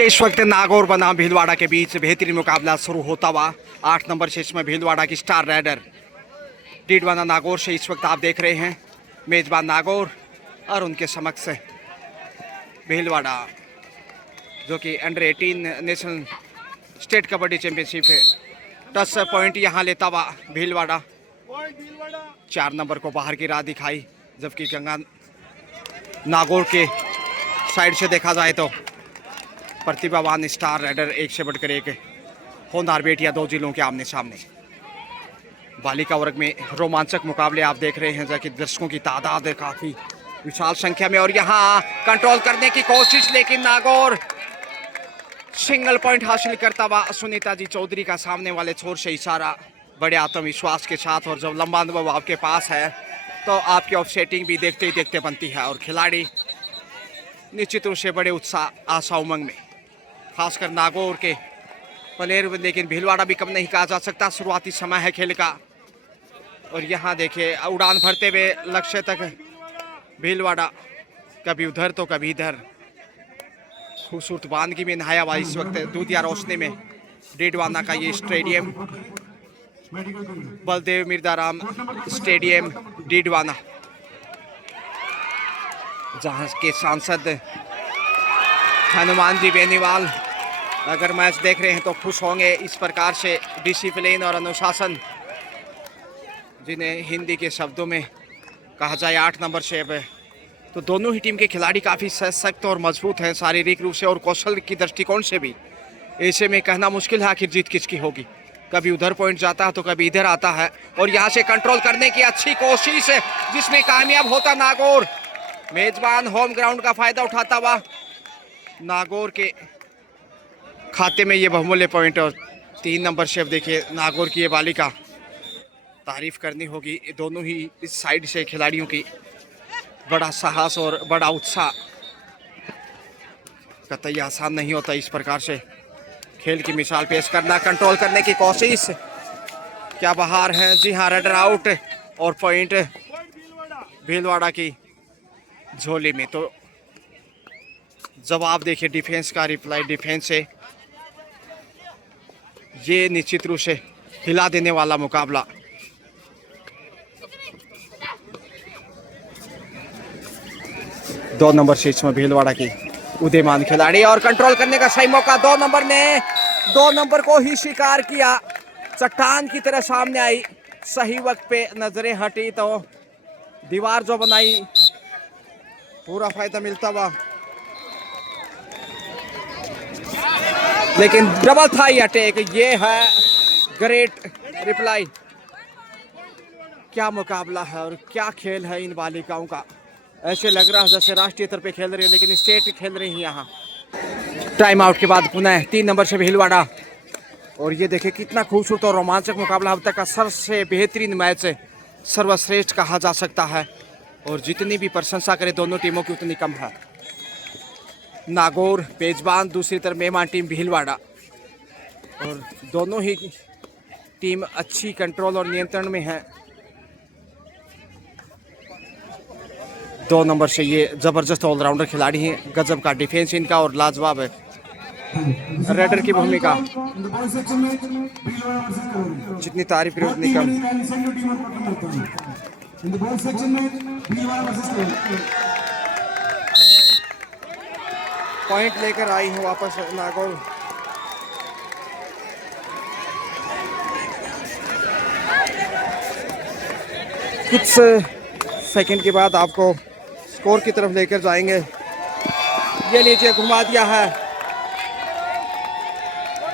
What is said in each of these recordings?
इस वक्त नागौर बनाम भीलवाड़ा के बीच बेहतरीन मुकाबला शुरू होता हुआ 8 नंबर से इसमें भीलवाड़ा की स्टार राइडर डीडवाना नागौर से इस वक्त आप देख रहे हैं मेजबान नागौर और उनके समक्ष भीलवाड़ा जो कि under 18 national state kabaddi championship है। 10 पॉइंट यहाँ लेता हुआ भीलवाड़ा 4 नंबर को बाहर की राह दिखाई, जबकि गंगा नागौर के साइड से देखा जाए तो प्रतिभावान स्टार राइडर एक से बढ़कर एक होनहार बेटियां दो जिलों के आमने सामने। बालिका वर्ग में रोमांचक मुकाबले आप देख रहे हैं, जबकि दर्शकों की तादाद काफी विशाल संख्या में और यहाँ कंट्रोल करने की कोशिश, लेकिन नागौर सिंगल पॉइंट हासिल करता हुआ सुनीता जी चौधरी का सामने वाले छोर से इशारा बड़े आत्मविश्वास के साथ। और जब लंबा अनुभव आपके पास है तो आपकी ऑफसेटिंग भी देखते ही देखते बनती है और खिलाड़ी निश्चित रूप से बड़े उत्साह आशा उमंग में, खासकर नागौर के प्लेयर। लेकिन भीलवाड़ा भी कम नहीं कहा जा सकता, शुरुआती समय है खेल का। और यहाँ देखिए उड़ान भरते हुए लक्ष्य तक भीलवाड़ा, कभी उधर तो कभी इधर। खूबसूरत बानगी में नहाया हुआ इस वक्त दूधिया रोशनी में डीडवाना का ये स्टेडियम, बलदेव मिर्दाराम स्टेडियम डीडवाना, जहाँ के सांसद हनुमान जी बेनीवाल अगर मैच देख रहे हैं तो खुश होंगे। इस प्रकार से डिसिप्लिन और अनुशासन, जिन्हें हिंदी के शब्दों में कहा जाए 8 नंबर से, अब तो दोनों ही टीम के खिलाड़ी काफ़ी सख्त और मजबूत हैं शारीरिक रूप से और कौशल की दृष्टिकोण से भी। ऐसे में कहना मुश्किल है आखिर जीत किसकी होगी। कभी उधर पॉइंट जाता है तो कभी इधर आता है। और यहाँ से कंट्रोल करने की अच्छी कोशिश है जिसमें कामयाब होता नागौर। मेजबान होम ग्राउंड का फायदा उठाता हुआ नागौर के खाते में ये बहुमूल्य पॉइंट। और 3 नंबर से अब देखिए नागौर की ये बालिका, तारीफ करनी होगी दोनों ही इस साइड से खिलाड़ियों की। बड़ा साहस और बड़ा उत्साह, कतई आसान नहीं होता इस प्रकार से खेल की मिसाल पेश करना। कंट्रोल करने की कोशिश, क्या बहार है। जी हाँ, राइडर आउट और पॉइंट भीलवाड़ा की झोली में। तो जवाब देखिए डिफेंस का, रिप्लाई डिफेंस से। ये निश्चित रूप से हिला देने वाला मुकाबला। दो नंबर शीर्ष में भीलवाड़ा की उदयमान खिलाड़ी और कंट्रोल करने का सही मौका। 2 नंबर ने 2 नंबर को ही स्वीकार किया, चट्टान की तरह सामने आई। सही वक्त पे नजरें हटी तो दीवार जो बनाई पूरा फायदा मिलता हुआ, लेकिन डबल था ये अटैक। ये है ग्रेट रिप्लाई। क्या मुकाबला है और क्या खेल है इन बालिकाओं का। ऐसे लग रहा है जैसे राष्ट्रीय स्तर पे खेल रही है, लेकिन स्टेट खेल रही है यहाँ। टाइम आउट के बाद पुनः 3 नंबर से भीलवाड़ा। और ये देखिए कितना खूबसूरत और रोमांचक मुकाबला, अब तक का सबसे बेहतरीन मैच, सर्वश्रेष्ठ कहा जा सकता है। और जितनी भी प्रशंसा करें दोनों टीमों की उतनी कम है। नागौर मेजबान, दूसरी तरफ मेहमान टीम भीलवाड़ा। और दोनों ही टीम अच्छी कंट्रोल और नियंत्रण में है। 2 नंबर से ये जबरदस्त ऑलराउंडर खिलाड़ी हैं, गजब का डिफेंस इनका और लाजवाब है राइडर की भूमिका। जितनी तारीफ करें उतनी कम। पॉइंट लेकर आई है वापस नागौर। कुछ सेकंड के बाद आपको स्कोर की तरफ लेकर जाएंगे। ये लीजिए घुमा दिया है,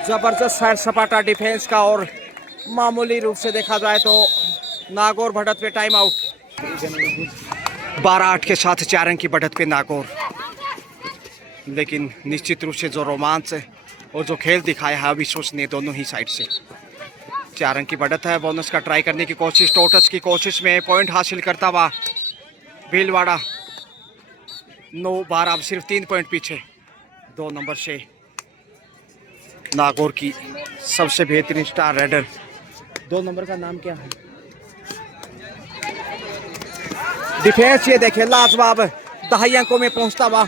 जबरदस्त सैर सपाटा डिफेंस का। और मामूली रूप से देखा जाए तो नागौर बढ़त पे टाइम आउट। 12-8 के साथ 4 अंक की बढ़त पे नागौर। लेकिन निश्चित रूप से जो रोमांच और जो खेल दिखाया है अविश्वसनीय दोनों ही साइड से। 4 अंक की बढ़त है। बोनस का ट्राई करने की कोशिश, टोटस की कोशिश में पॉइंट हासिल करता हुआ भीलवाड़ा 9-12, अब सिर्फ 3 पॉइंट पीछे। 2 नंबर से नागौर की सबसे बेहतरीन स्टार राइडर। 2 नंबर का नाम क्या है? डिफेंस ये देखे लाजवाब, 2.5 अंकों में पहुंचता हुआ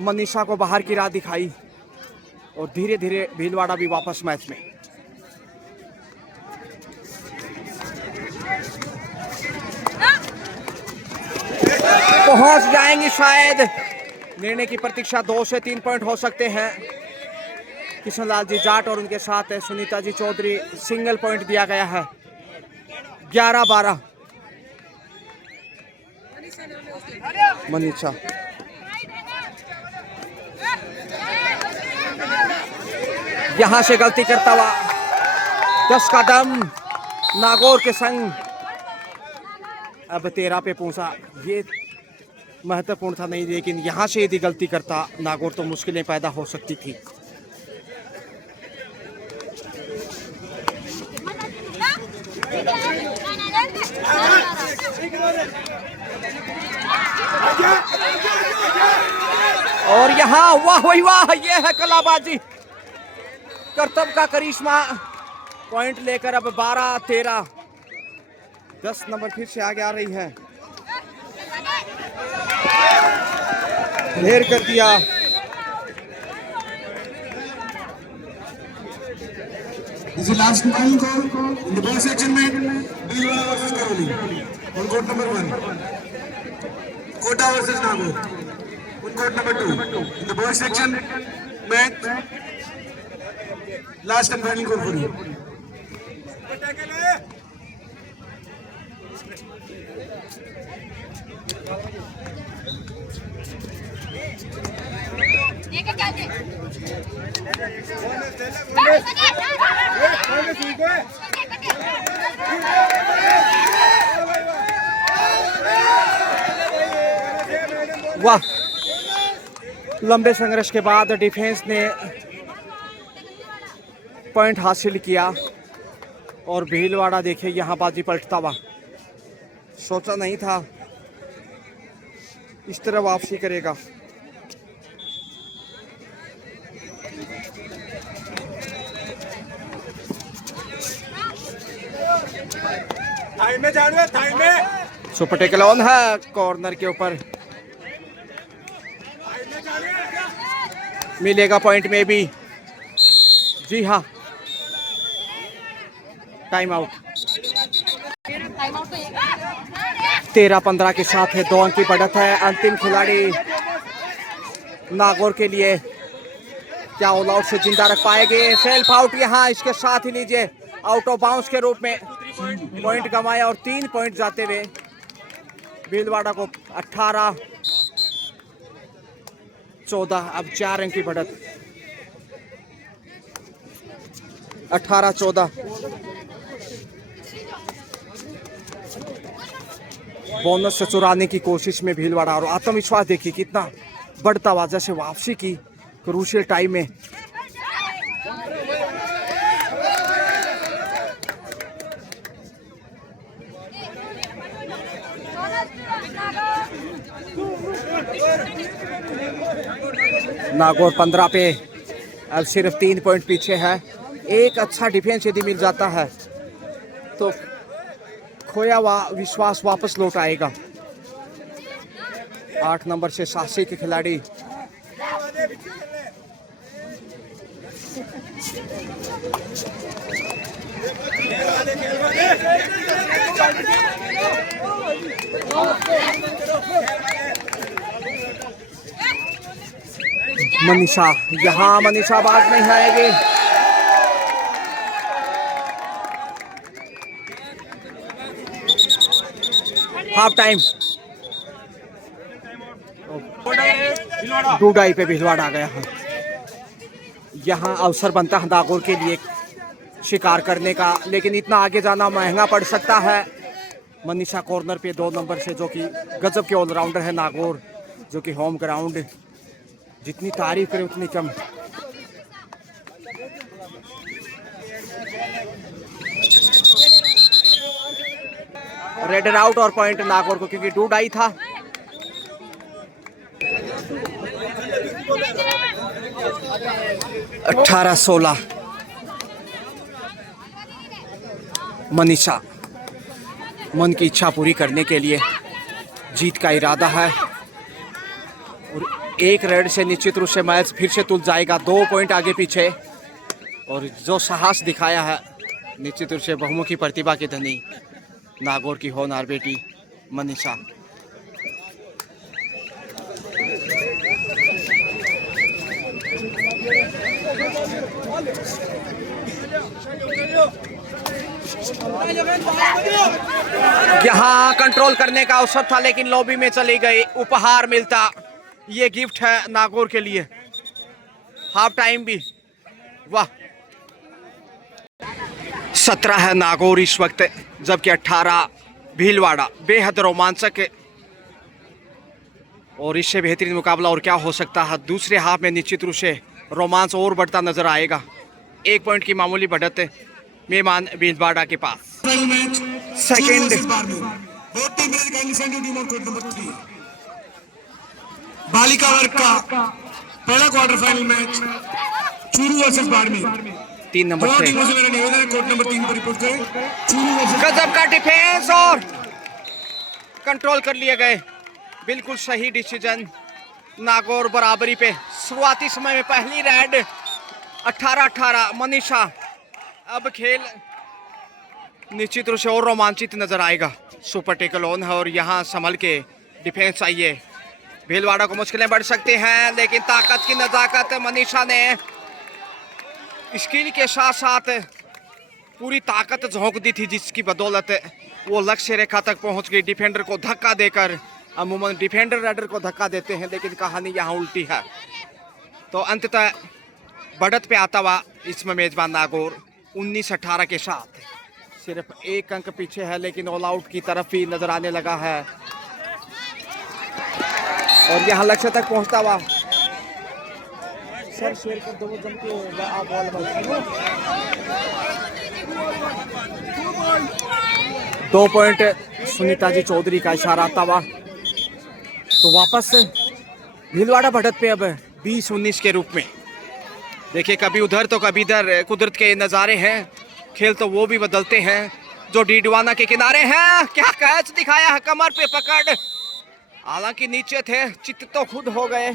मनीषा को बाहर की राह दिखाई और धीरे धीरे भीलवाड़ा भी वापस मैच में। पहुंच जाएंगे शायद। निर्णय की प्रतीक्षा। 2 से 3 पॉइंट हो सकते हैं। किशनलाल जी जाट और उनके साथ सुनीता जी चौधरी। सिंगल पॉइंट दिया गया है। 11-12 मनीषा। यहां से गलती करता हुआ 10 कदम नागौर के संग। अब 13 पे पहुंचा। ये महत्वपूर्ण था नहीं, लेकिन यहां से यदि गलती करता नागौर तो मुश्किलें पैदा हो सकती थी। और यहाँ वाह वही वाह, ये है कलाबाजी, कर्तव्य का करिश्मा। पॉइंट लेकर अब 12-13। 10 नंबर फिर से आगे आ रही है। ढेर कर दिया। Last final call in the boys section में Bhilwara versus Karauli on court number 1, Kota versus Nagaur on court number 2 in the boys section match last and final call for you. वाह, लंबे संघर्ष के बाद डिफेंस ने पॉइंट हासिल किया और भीलवाड़ा देखिए यहाँ बाजी पलटता हुआ। सोचा नहीं था इस तरह वापसी करेगा। टाइम में जान टाइम में सुपर टेकल ऑन है कॉर्नर के ऊपर। मिलेगा पॉइंट में भी। जी हाँ, टाइम आउट। 13-15 के साथ है। 2 अंक की बढ़त है। अंतिम खिलाड़ी नागौर के लिए क्या ऑल आउट से जिंदा रख पाएंगे? सेल्फ आउट यहाँ इसके साथ ही लीजिए आउट ऑफ बाउंस के रूप में पॉइंट गंवाया और 3 पॉइंट जाते हुए भीलवाड़ा को 18-14। अब 4 अंक की बढ़त। 18-14। बोनस से चुराने की कोशिश में भीलवाड़ा और आत्मविश्वास देखिए कितना बढ़ता हुआ जैसे वापसी की क्रूशियल टाइम में। नागौर 15 पे अब सिर्फ 3 पॉइंट पीछे है। एक अच्छा डिफेंस यदि मिल जाता है तो खोया हुआ विश्वास वापस लौट आएगा। 8 नंबर से साहसी के खिलाड़ी मनीषा, यहाँ मनीषा बाज नहीं आएगी। Half time. डूडाई पे भीलवाड़ा आ गया है। यहाँ अवसर बनता है नागौर के लिए शिकार करने का, लेकिन इतना आगे जाना महंगा पड़ सकता है। मनीषा कॉर्नर पे 2 नंबर से, जो कि गजब के ऑलराउंडर है नागौर, जो कि होम ग्राउंड जितनी तारीफ करें उतनी कम। रेडर आउट और पॉइंट नागौर को, क्योंकि डूडाई था। । 18-16 मनीषा मन की इच्छा पूरी करने के लिए जीत का इरादा है और एक रेड से निश्चित रूप से मैच फिर से तुल जाएगा, 2 पॉइंट आगे पीछे। और जो साहस दिखाया है निश्चित रूप से बहुमुखी प्रतिभा की धनी नागौर की होनहार बेटी मनीषा। यहाँ कंट्रोल करने का अवसर था लेकिन लॉबी में चली गई। उपहार मिलता, ये गिफ्ट है नागौर के लिए। हाफ टाइम भी वाह। 17 है नागौर इस वक्त, जबकि 18 भीलवाड़ा। बेहद रोमांचक है और इससे बेहतरीन मुकाबला और क्या हो सकता है। दूसरे हाफ में निश्चित रूप से रोमांच और बढ़ता नजर आएगा। 1 पॉइंट की मामूली बढ़त मेहमान भीलवाड़ा के पास। सेकंड बालिका वर्ग का पहला quarter final match Churu versus Barmer. 3 number से मेरा निवेदन है कोर्ट नंबर 3 पर रिपोर्ट करें। चूरू वर्सेस गजब का डिफेंस और कंट्रोल कर लिए गए। बिल्कुल सही डिसीजन। नागौर बराबरी पे। शुरुआती समय में पहली रेड 18-18 मनीषा। अब खेल निश्चित रूप से और रोमांचित नजर आएगा। सुपर टेकल ऑन है और यहाँ संभल के डिफेंस चाहिए। भीलवाड़ा को मुश्किलें बढ़ सकती हैं लेकिन ताकत की नजाकत मनीषा ने स्किल के साथ साथ पूरी ताकत झोंक दी थी, जिसकी बदौलत वो लक्ष्य रेखा तक पहुंच गई डिफेंडर को धक्का देकर। अमूमन डिफेंडर रेडर को धक्का देते हैं लेकिन कहानी यहाँ उल्टी है। तो अंततः बढ़त पे आता हुआ इसमें मेजबान नागौर 19-18 के साथ सिर्फ 1 अंक पीछे है, लेकिन ऑल आउट की तरफ ही नजर आने लगा है और यहाँ लक्ष्य तक पहुंचता हुआ। सर शेयर कर दो जम के आप बॉल 2 पॉइंट सुनीता जी चौधरी का इशारा आता हुआ। तो वापस भीलवाड़ा बढ़त पे अब 20-19 के रूप में। देखिए कभी उधर तो कभी इधर कुदरत के नज़ारे हैं। खेल तो वो भी बदलते हैं जो डीडवाना के किनारे हैं। क्या कैच दिखाया है, कमर पे पकड़। हालांकि नीचे थे, चित्त तो खुद हो गए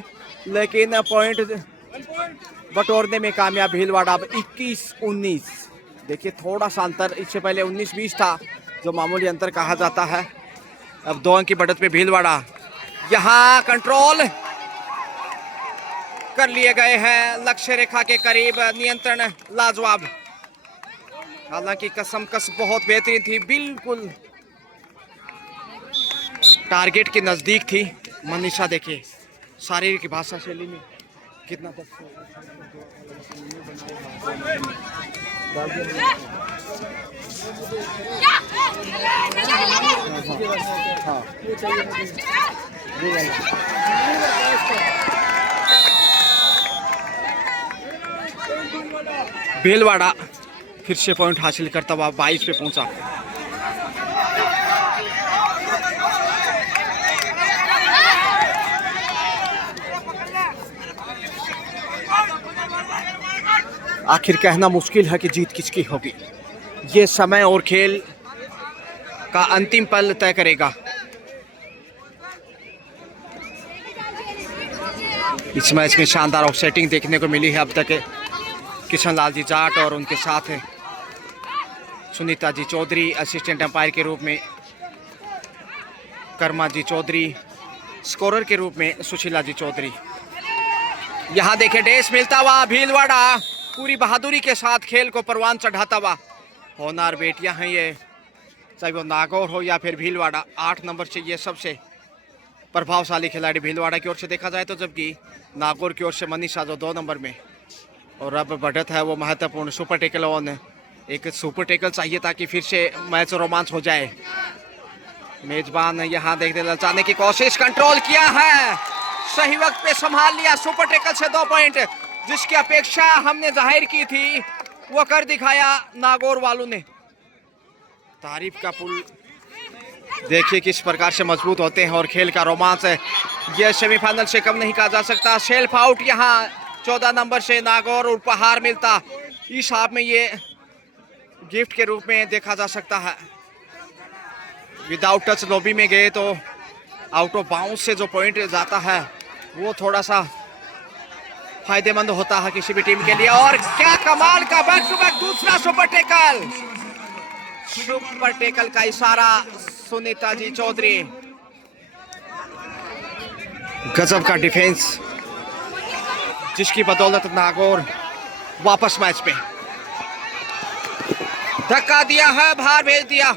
लेकिन पॉइंट बटोरने में कामयाब भीलवाड़ा। अब 21-19। देखिए थोड़ा सा अंतर, इससे पहले 19-20 था जो मामूली अंतर कहा जाता है। अब 2 अंक की बढ़त पे भीलवाड़ा। यहाँ कंट्रोल कर लिए गए हैं लक्ष्य रेखा के करीब। नियंत्रण लाजवाब। हालांकि कसमकस बहुत बेहतरीन थी, बिल्कुल टारगेट के नजदीक थी मनीषा। देखिए शारीरिक भाषा शैली में कितना भीलवाड़ा फिर से पॉइंट हासिल करता हुआ 22 पे पहुंचा। आखिर कहना मुश्किल है कि जीत किसकी होगी। ये समय और खेल का अंतिम पल तय करेगा। इस मैच में शानदार ऑफसेटिंग देखने को मिली है अब तक। किशन लाल जी जाट और उनके साथ सुनीता जी चौधरी असिस्टेंट अंपायर के रूप में, कर्मा जी चौधरी स्कोरर के रूप में, सुशीला जी चौधरी। यहाँ देखे डेस मिलता हुआ भीलवाड़ा पूरी बहादुरी के साथ खेल को परवान चढ़ाता हुआ। होनहार बेटियां हैं ये, चाहे वो नागौर हो या फिर भीलवाड़ा। 8 नंबर से ये सबसे प्रभावशाली खिलाड़ी भीलवाड़ा की ओर से देखा जाए तो, जबकि नागौर की ओर से मनीषा जो 2 नंबर में। और अब बढ़त है वो महत्वपूर्ण सुपर टेकल ऑन। एक सुपर टेकल चाहिए ताकि फिर से मैच रोमांच हो जाए। मेजबान यहाँ देखते ललचाने की कोशिश, कंट्रोल किया है, सही वक्त पे संभाल लिया। सुपर टेकल से 2 पॉइंट जिसकी अपेक्षा हमने जाहिर की थी वो कर दिखाया नागौर वालों ने। तारीफ का पुल देखिए किस प्रकार से मजबूत होते हैं और खेल का रोमांच है यह सेमीफाइनल से कम नहीं कहा जा सकता। सेल्फ आउट यहाँ 14 नंबर से नागौर, उपहार मिलता इस हाफ में ये गिफ्ट के रूप में देखा जा सकता है। विदाउट टच लॉबी में गए तो आउट ऑफ बाउंस से जो पॉइंट जाता है वो थोड़ा सा फायदेमंद होता है किसी भी टीम के लिए। और क्या कमाल का बैक टू बैक दूसरा सुपर टेकल का इशारा सुनीता जी चौधरी। गजब का डिफेंस जिसकी बदौलत नागौर वापस मैच पे। धक्का दिया है, बाहर भेज दिया।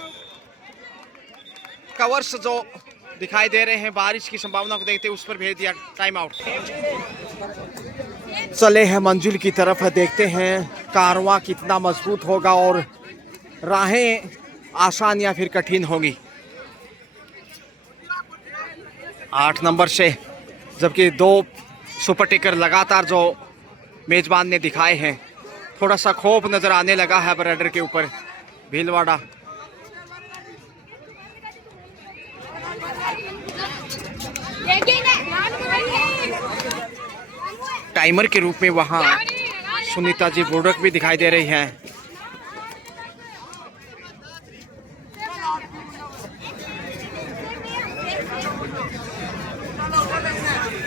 कवर्स जो दिखाई दे रहे हैं बारिश की संभावना को देखते उस पर भेज दिया। Time out. चले हैं मंजिल की तरफ, देखते हैं कारवां कितना मजबूत होगा और राहें आसान या फिर कठिन होगी। 8 नंबर से, जबकि 2 सुपर टेकर लगातार जो मेजबान ने दिखाए हैं, थोड़ा सा खौफ नजर आने लगा है रेडर के ऊपर भीलवाड़ा। टाइमर के रूप में वहां सुनीता जी बोडक भी दिखाई दे रही हैं।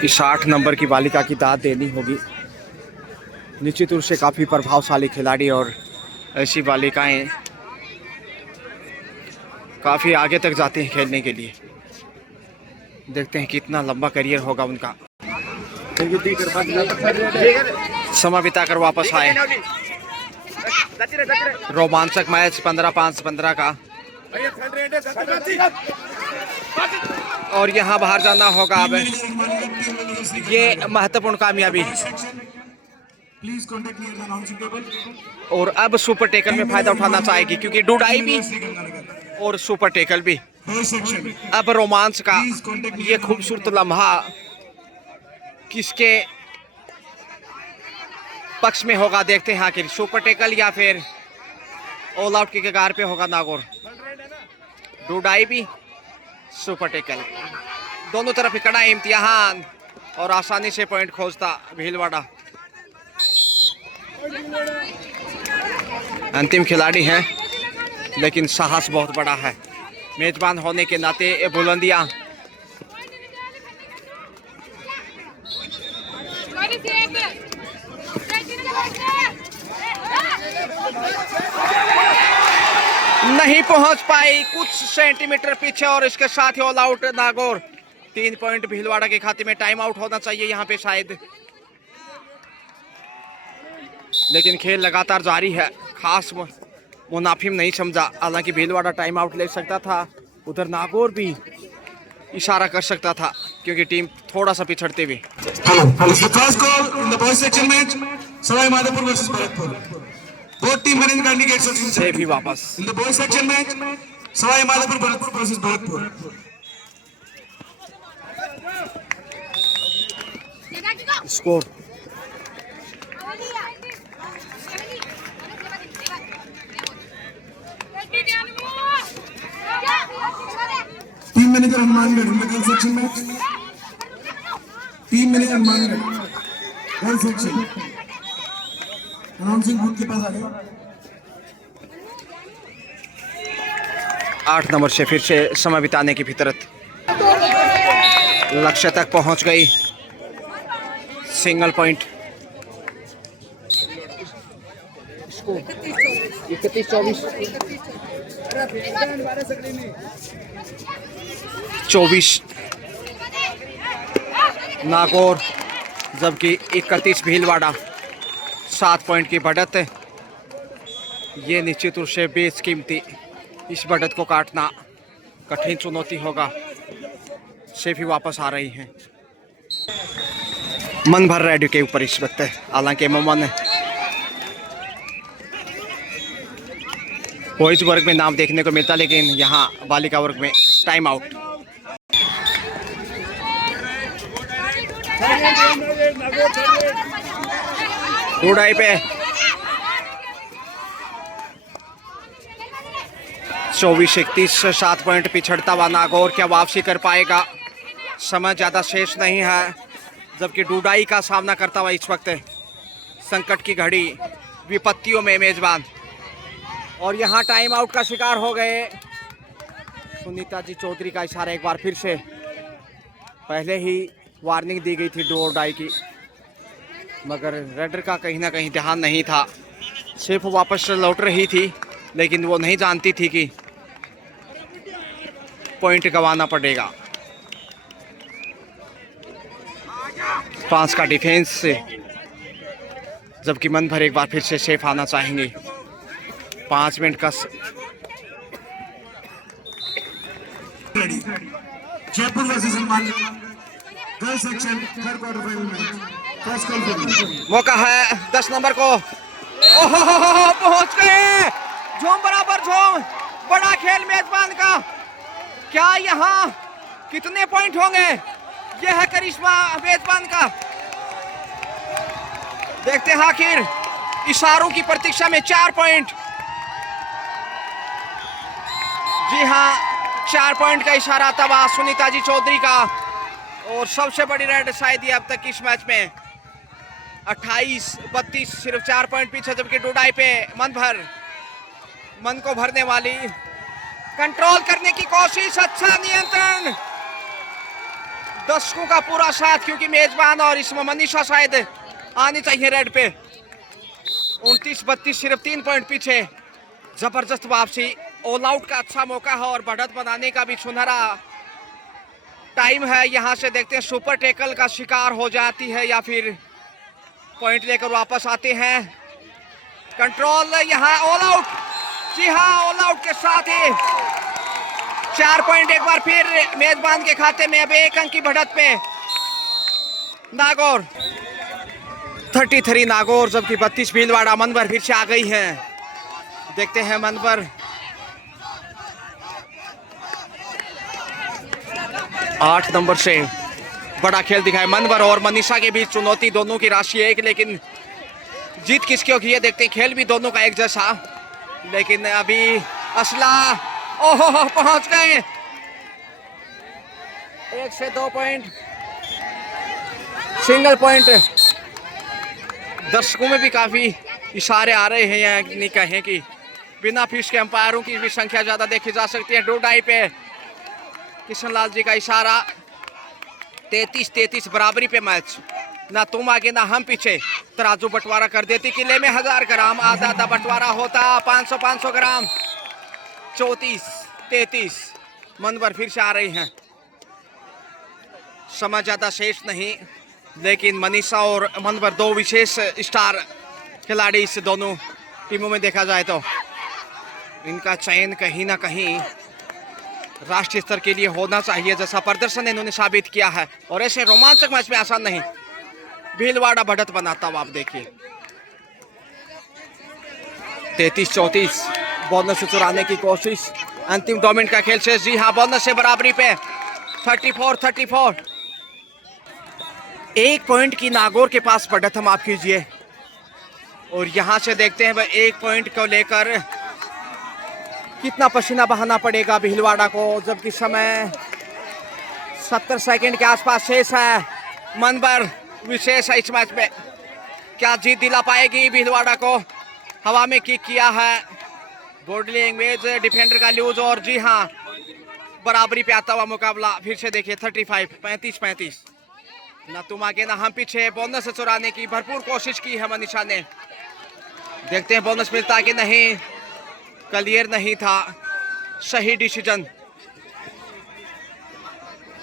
इस 8 नंबर की बालिका की दाद देनी होगी। निश्चित रूप से काफी प्रभावशाली खिलाड़ी और ऐसी बालिकाएं काफी आगे तक जाती हैं खेलने के लिए। देखते हैं कितना लंबा करियर होगा उनका। समय बिताकर वापस आए। रोमांचक मैच 15-5-15 का, और यहाँ बाहर जाना होगा अब। ये महत्वपूर्ण कामयाबी। और अब सुपर टेकल में फायदा उठाना चाहेगी क्योंकि डुडाई भी और सुपर टेकल भी। अब रोमांच का ये खूबसूरत लम्हा किसके पक्ष में होगा, देखते हैं आखिर सुपर टेकल या फिर ऑल आउट की कगार पे होगा नागौर। डुडाई भी सुपर टेकल, दोनों तरफ कड़ा इम्तिहान और आसानी से पॉइंट खोजता भीलवाड़ा। अंतिम खिलाड़ी हैं लेकिन साहस बहुत बड़ा है। मेजबान होने के नाते ये बुलंदियां नहीं पहुंच पाई, कुछ सेंटीमीटर पीछे, और इसके साथ ही all out Nagaur. 3 point Bhilwara के खाते में। टाइम आउट होना चाहिए यहां पे शायद, लेकिन खेल लगातार जारी है। खास मुनाफिम नहीं समझा। हालांकि भीलवाड़ा टाइम आउट ले सकता था, उधर नागौर भी इशारा कर सकता था क्योंकि टीम थोड़ा सा पिछड़ते हुए। से भी वापस score 3 manager Hanumangarh in the girl section match. 3 manager Hanumangarh girl section. Announcing booth के पास आ गए। 8 नंबर से फिर से समय बिताने की फितरत लक्ष्य तक पहुंच गई। Single point. 31-24 नागौर, जबकि 31 भीलवाड़ा। 7 पॉइंट की बढ़त। ये निश्चित रूप से बेशकीमती, इस बढ़त को काटना कठिन चुनौती होगा। सेफी वापस आ रही हैं। मन भर रेडियो के ऊपर इस वक्त, हालांकि मोमन बॉयज वर्ग में नाम देखने को मिलता, लेकिन यहाँ बालिका वर्ग में टाइम आउट। उड़ाई पे 24-31 से 7 पॉइंट पिछड़ता हुआ नागौर क्या वापसी कर पाएगा? समय ज़्यादा शेष नहीं है, जबकि डुडाई का सामना करता हुआ इस वक्त संकट की घड़ी, विपत्तियों में मेजबान। और यहाँ टाइम आउट का शिकार हो गए। सुनीता जी चौधरी का इशारा एक बार फिर से, पहले ही वार्निंग दी गई थी डू और डाई की, मगर रेडर का कहीं ना कहीं ध्यान नहीं था। शेफ वापस लौट रही थी लेकिन वो नहीं जानती थी कि पॉइंट गंवाना पड़ेगा। 5 का डिफेंस से, जबकि मन भर एक बार फिर से शेफ आना चाहेंगे। 5 मिनट का Jaipur versus Salman girls section third quarter final match. First call for मौका है 10 नंबर को। ओहो पहुंच गए, झूम बराबर झूम, बड़ा खेल मेजबान का। क्या यहाँ कितने पॉइंट होंगे? यह है करिश्मा मेजबान का। देखते हैं आखिर इशारों की प्रतीक्षा में 4 पॉइंट। जी हाँ, 4 पॉइंट का इशारा था सुनीता जी चौधरी का। और सबसे बड़ी रेड शायद ये अब तक इस मैच में 28-32, सिर्फ 4 पॉइंट पीछे। जबकि डोडाई पे मन को भरने वाली, कंट्रोल करने की कोशिश, अच्छा नियंत्रण, दर्शकों का पूरा साथ, क्योंकि मेजबान और इसमें मनीषा शायद आनी चाहिए रेड पे। 29-32, सिर्फ 3 पॉइंट पीछे। जबरदस्त वापसी, ऑल आउट का अच्छा मौका है और बढ़त बनाने का भी सुनहरा टाइम है। यहां से देखते हैं सुपर टैकल का शिकार हो जाती है या फिर पॉइंट लेकर वापस आते हैं। कंट्रोल, यहां ऑल आउट। जी हाँ, ऑल आउट के साथ ही 4 पॉइंट एक बार फिर मेजबान के खाते में। अब 1 अंक की बढ़त पे नागौर 33 नागौर, जबकि 32 भीलवाड़ा। मनवर फिर से आ गई है। देखते हैं मनवर 8 नंबर से बड़ा खेल दिखाए। मनवर और मनीषा के बीच चुनौती, दोनों की राशि एक, लेकिन जीत किसकी होगी ये देखते हैं। खेल भी दोनों का एक जैसा, लेकिन अभी असला, ओहो पहुंच गए। 1 से 2 पॉइंट, सिंगल पॉइंट। दर्शकों में भी काफी इशारे आ रहे हैं, या नहीं कहें कि बिना फीस के अंपायरों की भी संख्या ज्यादा देखी जा सकती है। डोडाई पे किशन लाल जी का इशारा। 33-33 बराबरी पे मैच। ना तुम आगे ना हम पीछे। तराजू बंटवारा कर देती, किले में 1000 ग्राम, आधा आधा बंटवारा होता 500 ग्राम। 34-33, मनवर फिर से आ रही हैं। समय ज्यादा शेष नहीं, लेकिन मनीषा और मनवर 2 विशेष स्टार खिलाड़ी इस दोनों टीमों में देखा जाए तो इनका चयन कहीं ना कहीं राष्ट्रीय स्तर के लिए होना चाहिए, जैसा प्रदर्शन इन्होंने साबित किया है। और ऐसे रोमांचक मैच में आसान नहीं भीलवाड़ा बढ़त बनाता हुआ आप देखिए। 33-34, बोनस से चुराने की कोशिश। अंतिम 2 मिनट का खेल शेष। जी हाँ, बोनस से बराबरी पे 34-34। 1 पॉइंट की नागौर के पास बढ़त हम आप कीजिए। और यहां से देखते हैं 1 पॉइंट को लेकर कितना पसीना बहाना पड़ेगा भीलवाड़ा को, जबकि समय 70 सेकंड के आसपास शेष है। मनवर विशेष है इस मैच में, क्या जीत दिला पाएगी भीलवाड़ा को? हवा में किक किया है, बॉडी लैंग्वेज डिफेंडर का लूज। और जी हाँ, बराबरी पे आता हुआ मुकाबला फिर से देखिए। 35-35 ना तुम आगे ना हम पीछे। बोनस चुराने की भरपूर कोशिश की है मनीषा ने। देखते हैं बोनस मिलता कि नहीं। क्लियर नहीं था, सही डिसीजन,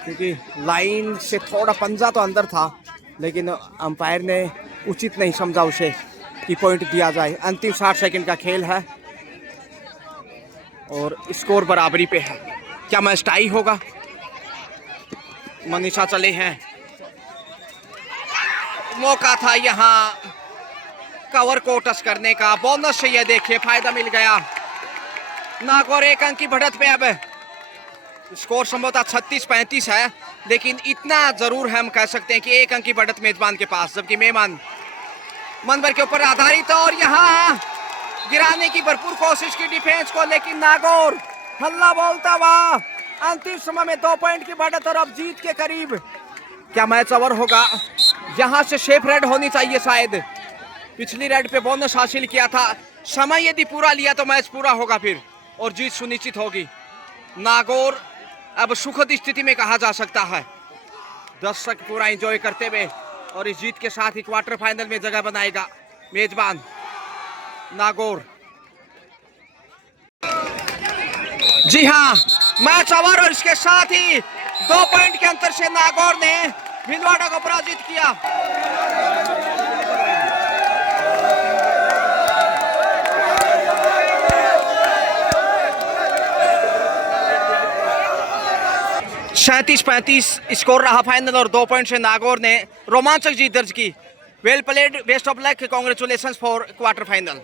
क्योंकि लाइन से थोड़ा पंजा तो अंदर था, लेकिन अंपायर ने उचित नहीं समझा उसे कि पॉइंट दिया जाए। अंतिम 60 सेकंड का खेल है और स्कोर बराबरी पे है। क्या मैच टाई होगा? मनीषा चले हैं, मौका था यहाँ कवर को टच करने का। बोनस से ये देखिए फायदा मिल गया। नागौर 1 अंक की बढ़त पे। अब स्कोर संभवतः 36-35 है, लेकिन इतना जरूर हम कह सकते हैं कि 1 अंक की बढ़त मेजबान के पास, जबकि मेहमान मनवर के ऊपर आधारित। और यहाँ गिराने की भरपूर कोशिश की डिफेंस को, लेकिन नागौर हल्ला बोलता हुआ। अंतिम समय में 2 पॉइंट की बढ़त और अब जीत के करीब। क्या मैच ओवर होगा? यहाँ से शेफ रेड होनी चाहिए शायद। पिछली रेड पे बोनस हासिल किया था। समय यदि पूरा लिया तो मैच पूरा होगा फिर और जीत सुनिश्चित होगी। नागौर अब सुखद स्थिति में कहा जा सकता है। दर्शक पूरा एंजॉय करते हुए और इस जीत के साथ ही क्वार्टर फाइनल में जगह बनाएगा मेजबान नागौर। जी हाँ, मैच ओवर और इसके साथ ही 2 पॉइंट के अंतर से नागौर ने भीलवाड़ा को पराजित किया। सैंतीस 35 स्कोर रहा फाइनल और 2 पॉइंट से नागौर ने रोमांचक जीत दर्ज की। Well played, best of luck, congratulations for quarter final.